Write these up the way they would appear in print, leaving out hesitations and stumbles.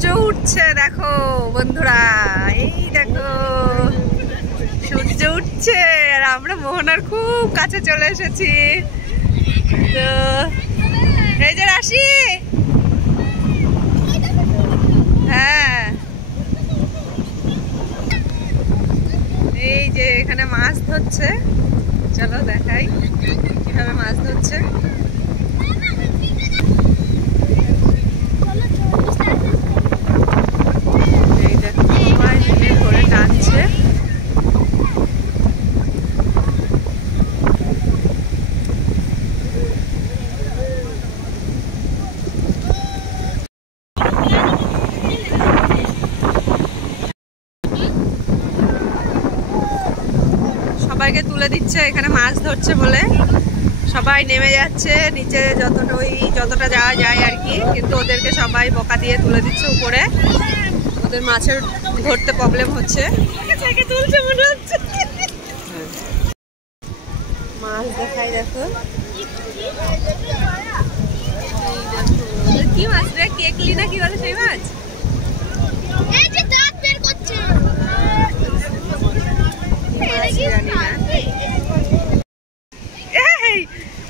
সূর্য উঠছে দেখো বন্ধুরা, এই দেখো সূর্য উঠছে আর আমরা মোহনার খুব কাছে চলে এসেছি। তো এই যে রাশি, হ্যাঁ এই যে এখানে মাছ ধরছে, চলো দেখাই কিভাবে মাছ ধরছে। এই দেখো সবাই মিলে ধরে টানছে। সবাইকে তুলে দিচ্ছে, এখানে মাছ ধরছে বলে সবাই নেমে যাচ্ছে নিচে, যতটা যাওয়া যায় আর কি, কিন্তু ওদেরকে সবাই বকা দিয়ে তুলে দিচ্ছে উপরে, ওদের মাছের ধরতে প্রবলেম হচ্ছে। তুলছে মনে হচ্ছে মাছ দেখাই, দেখো কি মাছ রে, কেকলি না কি বলে সেই মাছ,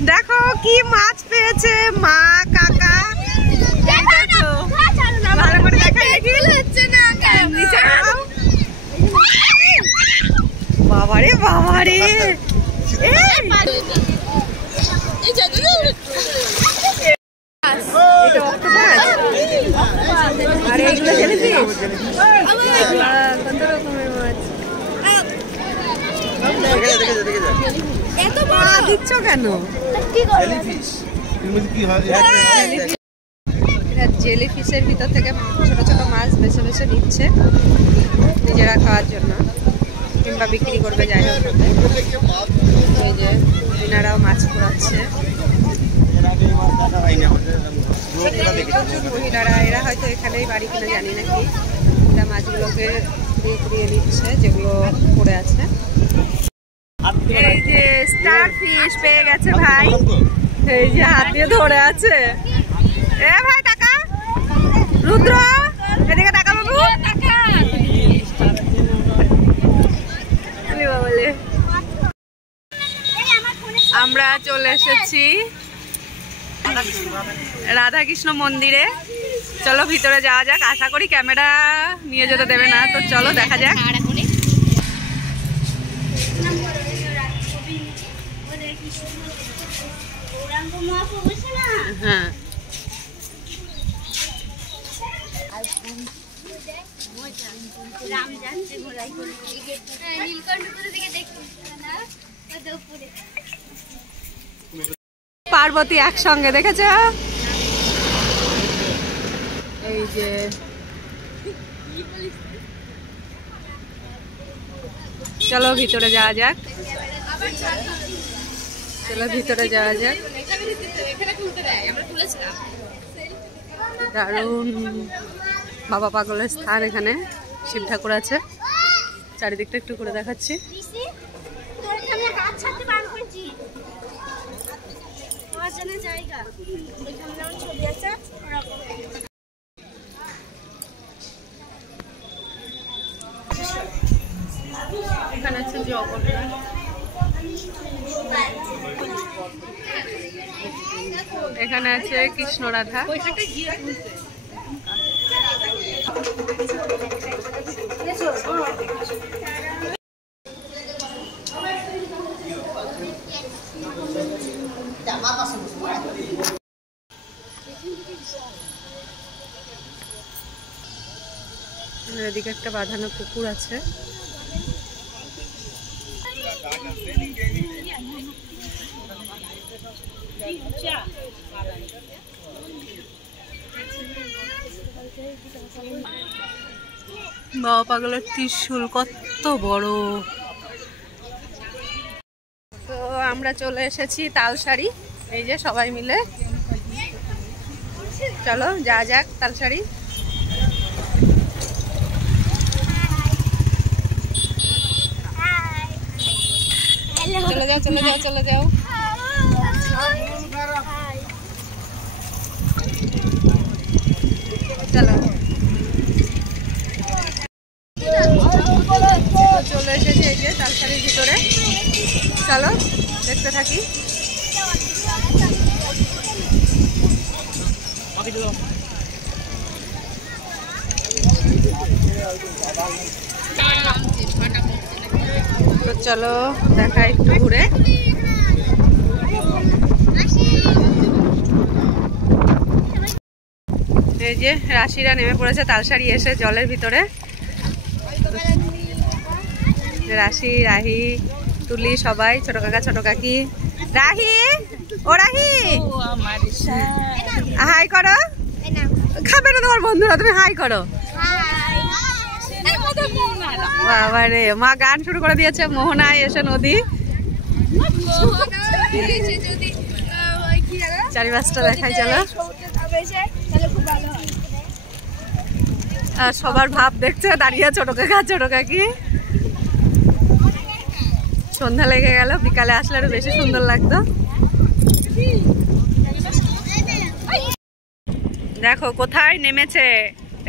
দেখো কি মাছ পেয়েছে মা কাকা, ভালো করে দেখাই দেখি। বাবারে বাবারে, আর এইগুলো জেলেফিশ, কত রকমের মাছ দিচ্ছ কেন? জেলিফিশের ভিতর থেকে ছোট ছোট মাছ বেছে বেছে নিচ্ছে নিজেরা খাওয়ার জন্য কিংবা বিক্রি করবে, যাই হোক। এই যে এনারাও মাছ পোড়াচ্ছে, প্রচুর মহিলারা, এরা হয়তো এখানেই বাড়ি কিনা জানি নাকি, এরা মাছগুলোকে দিয়ে পুড়িয়ে দিচ্ছে যেগুলো পড়ে আছে। এই যে স্টার ফিশ পেয়ে গেছে ভাই, এই যে হাত দিয়ে ধরে আছে। এ ভাই টাকা, রুদ্র এদিকে টাকা বাবু, আমরা চলে এসেছি রাধাকৃষ্ণ মন্দিরে। চলো ভিতরে যাওয়া যাক, আশা করি ক্যামেরা নিয়ে যেতে দেবে না, তো চলো দেখা যাক। হ্যাঁ পার্বতী একসঙ্গে দেখেছ, এই যে চলো ভিতরে যাওয়া যাক, চলো ভিতরে যাওয়া যাক। দারুণ বাবা পাগলের স্থান, এখানে শিব ঠাকুর আছে, চারিদিকটা একটু করে দেখাচ্ছি। এখানে আছে জগন্নাথ, এখানে আছে কৃষ্ণ রাধা, এদিকে একটা বাঁধানো পুকুর আছে। বাবা পাগলের ত্রিশূল কত বড়। তো আমরা চলে এসেছি তালসারি, এই যে সবাই মিলে, চলো যা যাক তালসারি। চলে যাও চলে যাও চলে যাও। চলো দেখতে থাকি। তো চলো দেখা একটু ঘুরে। এই যে রাশিরা নেমে পড়েছে তালসারি এসে জলের ভিতরে। রাশি, রাহি, তুলি সবাই, ছোট কাকা ছোট কাকি। রাহি, ও রাহি হাই করো। খাবে না তোমার বন্ধুরা, তুমি হাই করো। বাবা রে, মা গান শুরু করে দিয়েছে। মোহনায় এসে নদী, চারিপাশটা দেখাই চলো। আর সবার ভাব দেখছে, দাঁড়িয়ে ছোট কাকা ছোট কাকি। সন্ধ্যা লেগে গেল, বিকালে আসলে আরো বেশি সুন্দর লাগতো। দেখো কোথায় নেমেছে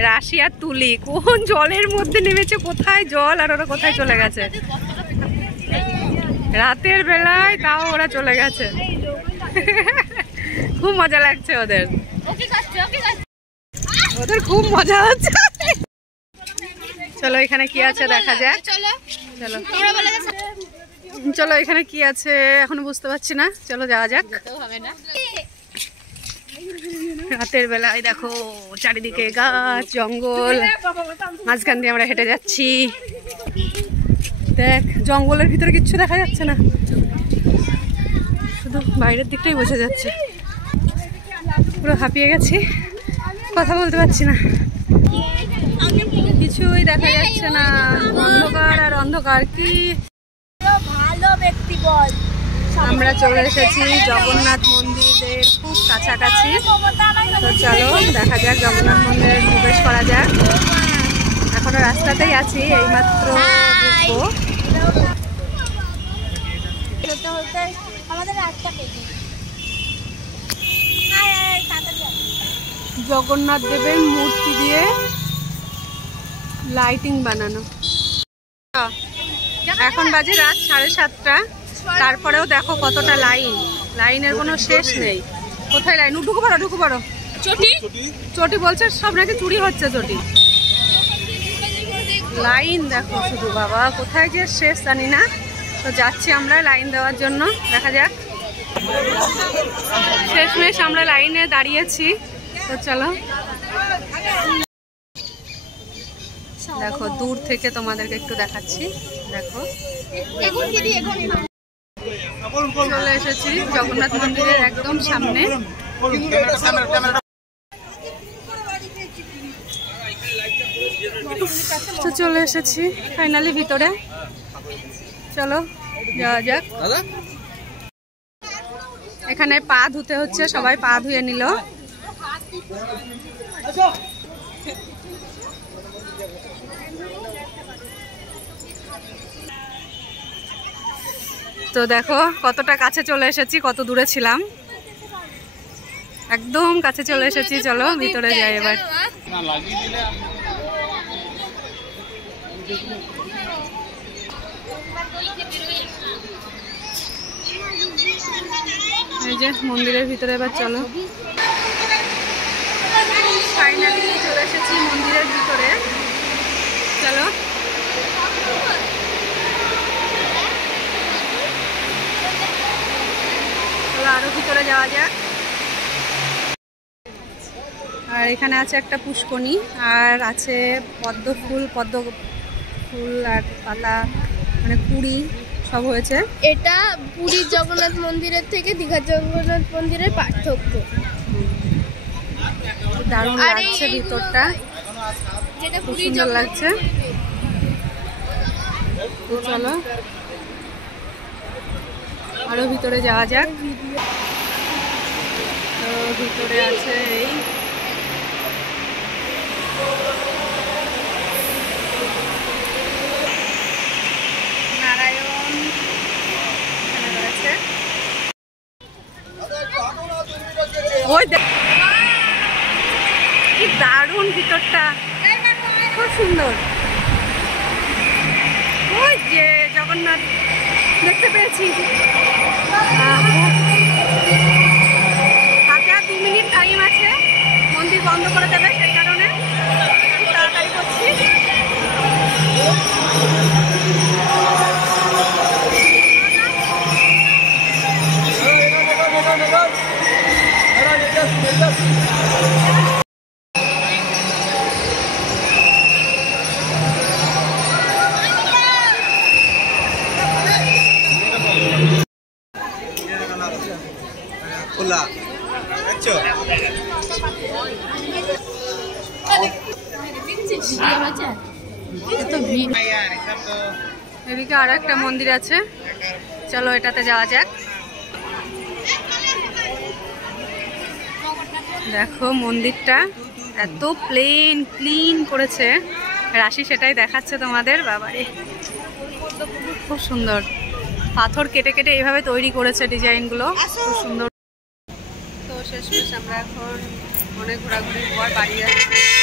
রাশি আর তুলি, কোন জলের মধ্যে নেমেছে, কোথায় জল আর ওরা কোথায় চলে গেছে। রাতের বেলায় তাও ওরা চলে গেছে। খুব মজা লাগছে ওদের, ওদের খুব মজা হচ্ছে। চলো এখানে কি আছে দেখা যাক। চলো চলো এখানে কি আছে এখনো বুঝতে পারছি না, চলো যাওয়া যাক। রাতের বেলায় দেখো চারিদিকে গাছ জঙ্গল, মাঝখান দিয়ে আমরা হেঁটে যাচ্ছি। দেখ জঙ্গলের ভিতরে কিচ্ছু দেখা যাচ্ছে না, শুধু বাইরের দিকটাই বোঝা যাচ্ছে। পুরো হাঁপিয়ে গেছি, কথা বলতে পারছি না, কিছুই দেখা যাচ্ছে না, অন্ধকার আর অন্ধকার। কি ভালো ব্যক্তি বল। আমরা চলে এসেছি জগন্নাথ মন্দিরের খুব কাছাকাছি। তো চলো দেখা যাক, জগন্নাথ মন্দিরে প্রবেশ করা যাক। এখনো রাস্তাতেই আছি, এইমাত্র ঢুকবো। জগন্নাথ দেবের মূর্তি দিয়ে লাইটিং বানানো। এখন বাজে রাত 7:30। তারপরেও দেখো কতটা লাইন, লাইনের কোনো শেষ নেই। কোথায় লাইন? ঢুকু পারো ঢুকু পারো। চটি চটি বলছে সব নাকি চুরি হচ্ছে চটি। লাইন দেখো শুধু, বাবা কোথায় যে শেষ জানি না। তো যাচ্ছি আমরা লাইন দেওয়ার জন্য, দেখা যাক। শেষমেশ আমরা লাইনে দাঁড়িয়েছি। তো চলো দেখো দূর থেকে তোমাদেরকে একটু দেখাচ্ছি। দেখো চলে এসেছি জগন্নাথ মন্দিরের একদম সামনে। তো চলে এসেছি ফাইনালি ভিতরে, চলো যাওয়া যাক। এখানে পা ধুতে হচ্ছে, সবাই পা ধুয়ে নিল। তো দেখো কতটা কাছে চলে এসেছি, কত দূরে ছিলাম, একদম কাছে চলে এসেছি। চলো ভিতরে যাই এবার। এই যে মন্দিরের ভিতরে এবার চলো। ফাইনালি চলে এসেছি মন্দিরের ভিতরে, চলো। আরো ভিতরে যাওয়া যাক। আর এখানে আছে একটা পুষ্করণী, আর আছে পদ্ম ফুল আর পাতা, মানে কুড়ি সব হয়েছে। এটা পুরীর জগন্নাথ মন্দিরের থেকে দীঘার জগন্নাথ মন্দিরের পার্থক্য। দারুণ লাগছে ভিতরটা, খুব সুন্দর লাগছে। চলো আরো ভিতরে যাওয়া যাক। তো ভিতরে আছে এই নারায়ণ, ওই কি দারুণ ভিতরটা, খুব সুন্দর। ওই যে জগন্নাথ দেখতে পেয়েছি। হাতে আর 2 মিনিট টাইম আছে, মন্দির বন্ধ করে দেবে, সেই কারণে আমি তাড়াতাড়ি করছি। এদিকে আর একটা মন্দির আছে, চলো এটাতে যাওয়া যাক। দেখো মন্দিরটা এত ক্লিন করেছে, রাশি সেটাই দেখাচ্ছে তোমাদের। বাবারে খুব সুন্দর, পাথর কেটে কেটে এইভাবে তৈরি করেছে ডিজাইনগুলো, খুব সুন্দর। তো শেষমেশ আমরা এখন অনেক ঘোরাঘুরির পর বাড়ি যাচ্ছি।